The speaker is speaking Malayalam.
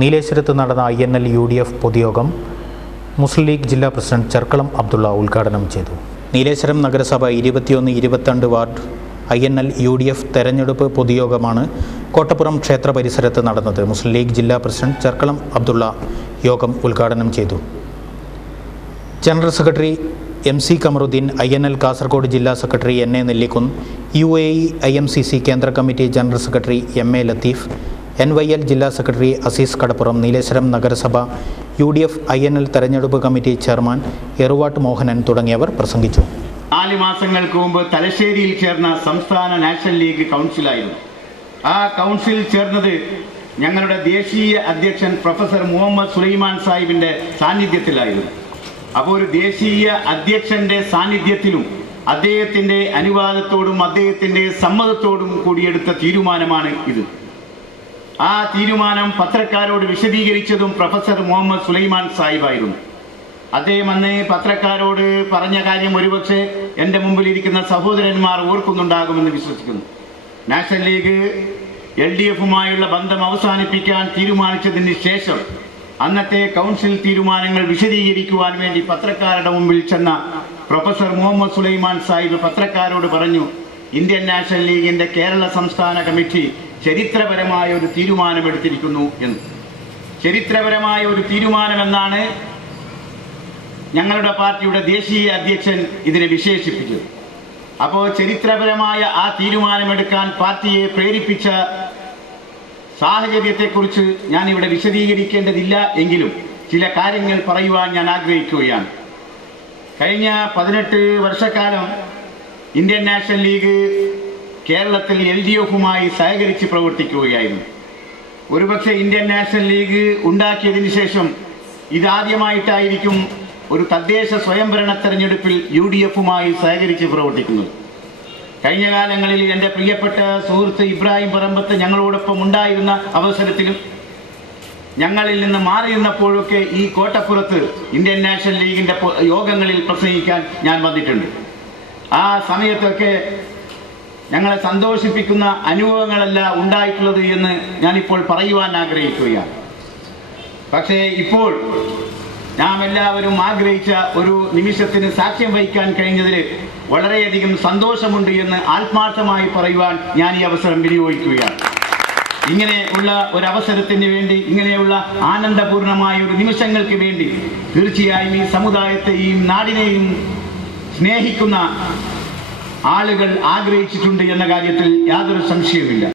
നീലേശ്വരത്ത് നടന്ന INL UDF പൊതുയോഗം മുസ്ലിം ലീഗ് ജില്ലാ പ്രസിഡന്റ് ചെർക്കളം അബ്ദുള്ള ഉദ്ഘാടനം ചെയ്തു. നീലേശ്വരം നഗരസഭ 21-22 വാർഡ് INL UDF തെരഞ്ഞെടുപ്പ് പൊതുയോഗമാണ് കോട്ടപ്പുറം ക്ഷേത്ര പരിസരത്ത് നടന്നത്. മുസ്ലിം ലീഗ് ജില്ലാ പ്രസിഡന്റ് ചെർക്കളം അബ്ദുള്ള യോഗം ഉദ്ഘാടനം ചെയ്തു. General secretary MC Kamaruddin, INL Kasaragod ജില്ലാ secretary NA Nellikkunnu, UAE IMCC കേന്ദ്ര committee general secretary MA Latheef, NYL ജില്ലാ സെക്രട്ടറി അസീസ് കടപ്പുറം, നീലേശ്വരം നഗരസഭ UDF INL തെരഞ്ഞെടുപ്പ് കമ്മിറ്റി ചെയർമാൻ എറുവാട്ട് മോഹനൻ തുടങ്ങിയവർ പ്രസംഗിച്ചു. 4 മാസങ്ങൾക്ക് മുമ്പ് തലശ്ശേരിയിൽ ചേർന്ന സംസ്ഥാന നാഷണൽ ലീഗ് കൗൺസിലായിരുന്നു. ആ കൗൺസിൽ ചേർന്നത് ഞങ്ങളുടെ ദേശീയ അധ്യക്ഷൻ പ്രൊഫസർ മുഹമ്മദ് സുലൈമാൻ സാഹിബിൻ്റെ സാന്നിധ്യത്തിലായിരുന്നു. അപ്പോൾ ഒരു ദേശീയ അധ്യക്ഷൻ്റെ സാന്നിധ്യത്തിലും അദ്ദേഹത്തിൻ്റെ അനുവാദത്തോടും അദ്ദേഹത്തിൻ്റെ സമ്മതത്തോടും കൂടിയെടുത്ത തീരുമാനമാണ് ഇത്. ആ തീരുമാനം പത്രക്കാരോട് വിശദീകരിച്ചതും പ്രൊഫസർ മുഹമ്മദ് സുലൈമാൻ സാഹിബായിരുന്നു. അദ്ദേഹം അന്ന് പത്രക്കാരോട് പറഞ്ഞ കാര്യം ഒരുപക്ഷെ എൻ്റെ മുമ്പിലിരിക്കുന്ന സഹോദരന്മാർ ഓർക്കുന്നുണ്ടാകുമെന്ന് വിശ്വസിക്കുന്നു. നാഷണൽ ലീഗ് LDFുമായുള്ള ബന്ധം അവസാനിപ്പിക്കാൻ തീരുമാനിച്ചതിന് ശേഷം അന്നത്തെ കൗൺസിൽ തീരുമാനങ്ങൾ വിശദീകരിക്കുവാൻ വേണ്ടി പത്രക്കാരുടെ മുമ്പിൽ ചെന്ന പ്രൊഫസർ മുഹമ്മദ് സുലൈമാൻ സാഹിബ് പത്രക്കാരോട് പറഞ്ഞു, ഇന്ത്യൻ നാഷണൽ ലീഗിൻ്റെ കേരള സംസ്ഥാന കമ്മിറ്റി ചരിത്രപരമായ ഒരു തീരുമാനമെടുത്തിരിക്കുന്നു എന്ന്. ചരിത്രപരമായ ഒരു തീരുമാനമെന്നാണ് ഞങ്ങളുടെ പാർട്ടിയുടെ ദേശീയ അധ്യക്ഷൻ ഇതിനെ വിശേഷിപ്പിച്ചത്. അപ്പോൾ ചരിത്രപരമായ ആ തീരുമാനമെടുക്കാൻ പാർട്ടിയെ പ്രേരിപ്പിച്ച സാഹചര്യത്തെക്കുറിച്ച് ഞാനിവിടെ വിശദീകരിക്കേണ്ടതില്ല എങ്കിലും ചില കാര്യങ്ങൾ പറയുവാൻ ഞാൻ ആഗ്രഹിക്കുകയാണ്. കഴിഞ്ഞ 18 വർഷക്കാലം ഇന്ത്യൻ നാഷണൽ ലീഗ് കേരളത്തിൽ LDFുമായി സഹകരിച്ച് പ്രവർത്തിക്കുകയായിരുന്നു. ഒരുപക്ഷെ ഇന്ത്യൻ നാഷണൽ ലീഗ് ഉണ്ടാക്കിയതിന് ശേഷം ഇതാദ്യമായിട്ടായിരിക്കും ഒരു തദ്ദേശ സ്വയംഭരണ തെരഞ്ഞെടുപ്പിൽ UDFുമായി സഹകരിച്ച് പ്രവർത്തിക്കുന്നത്. കഴിഞ്ഞ കാലങ്ങളിൽ എൻ്റെ പ്രിയപ്പെട്ട സുഹൃത്ത് ഇബ്രാഹിം പറമ്പത്ത് ഞങ്ങളോടൊപ്പം ഉണ്ടായിരുന്ന അവസരത്തിലും ഞങ്ങളിൽ നിന്ന് മാറി നിന്നപ്പോഴൊക്കെ ഈ കോട്ടപ്പുറത്ത് ഇന്ത്യൻ നാഷണൽ ലീഗിൻ്റെ യോഗങ്ങളിൽ പ്രസംഗിക്കാൻ ഞാൻ വന്നിട്ടുണ്ട്. ആ സമയത്തൊക്കെ ഞങ്ങളെ സന്തോഷിപ്പിക്കുന്ന അനുഭവങ്ങളല്ല ഉണ്ടായിട്ടുള്ളത് എന്ന് ഞാനിപ്പോൾ പറയുവാൻ ആഗ്രഹിക്കുകയാണ്. പക്ഷേ ഇപ്പോൾ നാം എല്ലാവരും ആഗ്രഹിച്ച ഒരു നിമിഷത്തിന് സാക്ഷ്യം വഹിക്കാൻ കഴിഞ്ഞതിൽ വളരെയധികം സന്തോഷമുണ്ട് എന്ന് ആത്മാർത്ഥമായി പറയുവാൻ ഞാൻ ഈ അവസരം വിനിയോഗിക്കുകയാണ്. ഇങ്ങനെ ഉള്ള ഒരു അവസരത്തിന് വേണ്ടി, ഇങ്ങനെയുള്ള ആനന്ദപൂർണമായ ഒരു നിമിഷങ്ങൾക്ക് വേണ്ടി തീർച്ചയായും ഈ സമുദായത്തെയും നാടിനെയും സ്നേഹിക്കുന്ന ആളുകൾ ആഗ്രഹിച്ചിട്ടുണ്ട് എന്ന കാര്യത്തിൽ യാതൊരു സംശയവുമില്ല.